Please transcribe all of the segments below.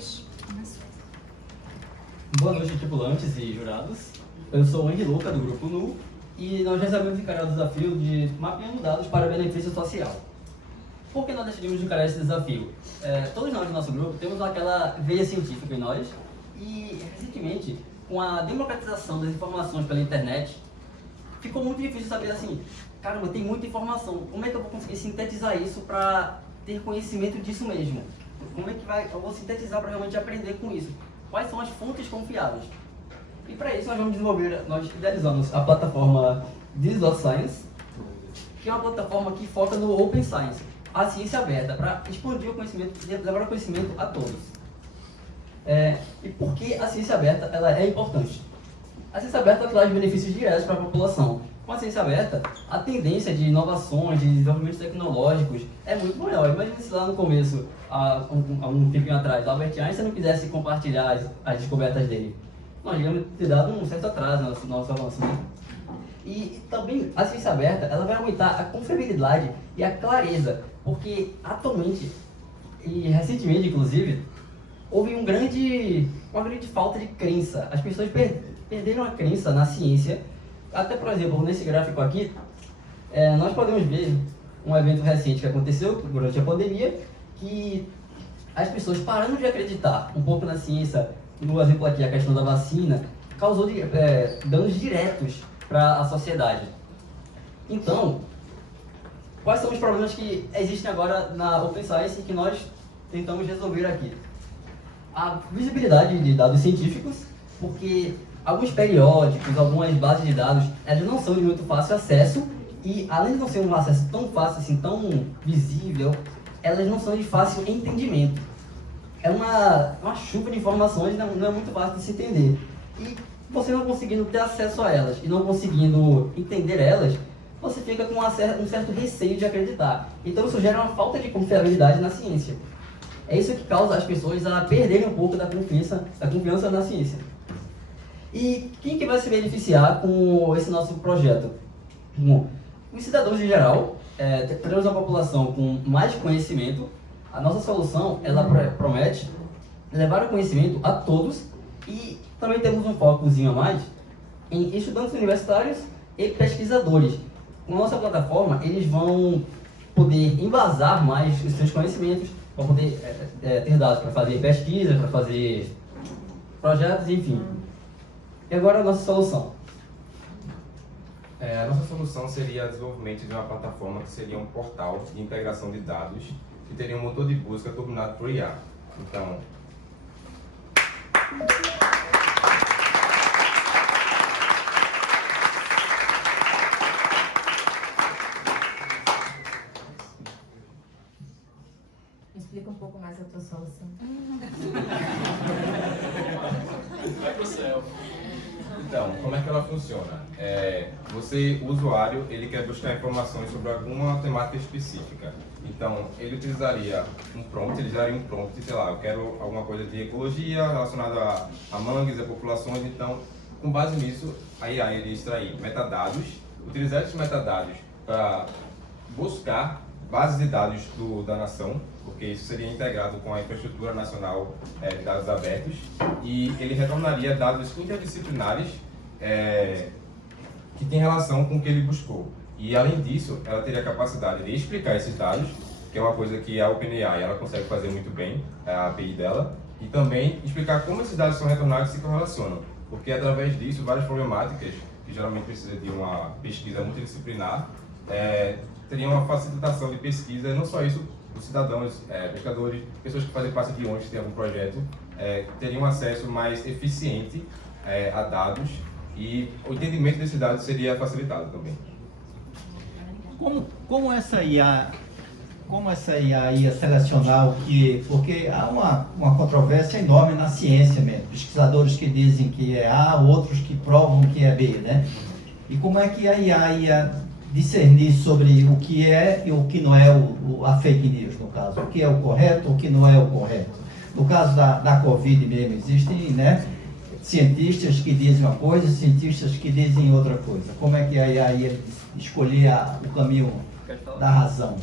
3. Começou. Boa noite, tripulantes e jurados. Eu sou o Andy Luca, do Grupo NU, e nós resolvemos encarar o desafio de mapeando dados para benefício social. Por que nós decidimos encarar esse desafio? Todos nós do nosso grupo temos aquela veia científica em nós, e recentemente, com a democratização das informações pela internet, ficou muito difícil saber assim, caramba, tem muita informação, como é que eu vou conseguir sintetizar isso para ter conhecimento disso mesmo? Como é que eu vou sintetizar para realmente aprender com isso? Quais são as fontes confiáveis? E para isso nós idealizamos a plataforma This.Science, que é uma plataforma que foca no Open Science, a ciência aberta, para expandir o conhecimento e levar o conhecimento a todos. E por que a ciência aberta ela é importante? A ciência aberta traz benefícios diretos para a população. Com a ciência aberta, a tendência de inovações, de desenvolvimentos tecnológicos é muito maior. Imagina se lá no começo, há um tempinho atrás, Albert Einstein não quisesse compartilhar as descobertas dele. Nós íamos ter dado um certo atraso no nosso avanço. E também a ciência aberta ela vai aumentar a confiabilidade e a clareza, porque atualmente, e recentemente inclusive, houve uma grande falta de crença. As pessoas perderam a crença na ciência. Até, por exemplo, nesse gráfico aqui, nós podemos ver um evento recente que aconteceu durante a pandemia, que as pessoas parando de acreditar um pouco na ciência, no exemplo aqui, a questão da vacina, causou danos diretos para a sociedade. Então, quais são os problemas que existem agora na Open Science e que nós tentamos resolver aqui? A visibilidade de dados científicos, porque alguns periódicos, algumas bases de dados, elas não são de muito fácil acesso e, além de não ser um acesso tão fácil, assim, tão visível, elas não são de fácil entendimento. É uma chuva de informações, não é muito fácil de se entender. E você não conseguindo ter acesso a elas e não conseguindo entender elas, você fica com um certo receio de acreditar. Então isso gera uma falta de confiabilidade na ciência. É isso que causa as pessoas a perderem um pouco da confiança na ciência. E quem que vai se beneficiar com esse nosso projeto? Bom, os cidadãos em geral, teremos uma população com mais conhecimento. A nossa solução, ela promete levar o conhecimento a todos e também temos um focozinho a mais em estudantes universitários e pesquisadores. Com a nossa plataforma, eles vão poder embasar mais os seus conhecimentos, vão poder ter dados para fazer pesquisas, para fazer projetos, enfim. E agora a nossa solução? A nossa solução seria o desenvolvimento de uma plataforma que seria um portal de integração de dados que teria um motor de busca dominado por IA. Então, Explica um pouco mais a tua solução. Vai pro céu. Então, como é que ela funciona? O usuário, ele quer buscar informações sobre alguma temática específica. Então, ele utilizaria um prompt, sei lá, eu quero alguma coisa de ecologia relacionada a mangues, a populações. Então, com base nisso, a IA iria extrair metadados, utilizar esses metadados para buscar bases de dados da nação, porque isso seria integrado com a infraestrutura nacional de dados abertos, e ele retornaria dados interdisciplinares que têm relação com o que ele buscou. E além disso, ela teria a capacidade de explicar esses dados, que é uma coisa que a OpenAI ela consegue fazer muito bem, a API dela, e também explicar como esses dados são retornados e se correlacionam, porque através disso várias problemáticas, que geralmente precisam de uma pesquisa multidisciplinar, teriam uma facilitação de pesquisa, não só isso, os cidadãos, pescadores, pessoas que fazem parte de ONGs, que têm algum projeto, teriam acesso mais eficiente a dados e o entendimento desses dados seria facilitado também. Como essa IA ia selecionar o que... Porque há uma controvérsia enorme na ciência mesmo. Pesquisadores que dizem que é A, outros que provam que é B, né? E como é que a IA ia discernir sobre o que é e o que não é a fake news, no caso? O que é o correto, o que não é o correto? No caso da Covid mesmo, existem, né, cientistas que dizem uma coisa, cientistas que dizem outra coisa. Como é que a IA ia escolher o caminho da razão?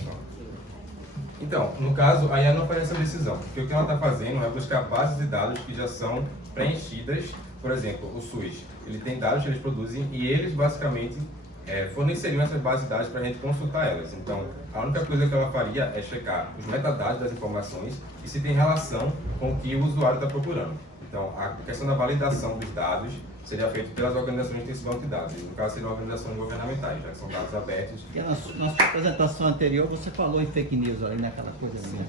Então, no caso, a IA não faz essa decisão, porque o que ela está fazendo é buscar bases de dados que já são preenchidas. Por exemplo, o SUS, ele tem dados que eles produzem e eles basicamente forneceriam essas bases de dados para a gente consultar elas. Então, a única coisa que ela faria é checar os metadados das informações e se tem relação com o que o usuário está procurando. Então, a questão da validação dos dados seria feita pelas organizações de gestão de dados, no caso seriam organizações governamentais, já que são dados abertos. Porque na sua apresentação anterior você falou em fake news aí naquela coisa assim.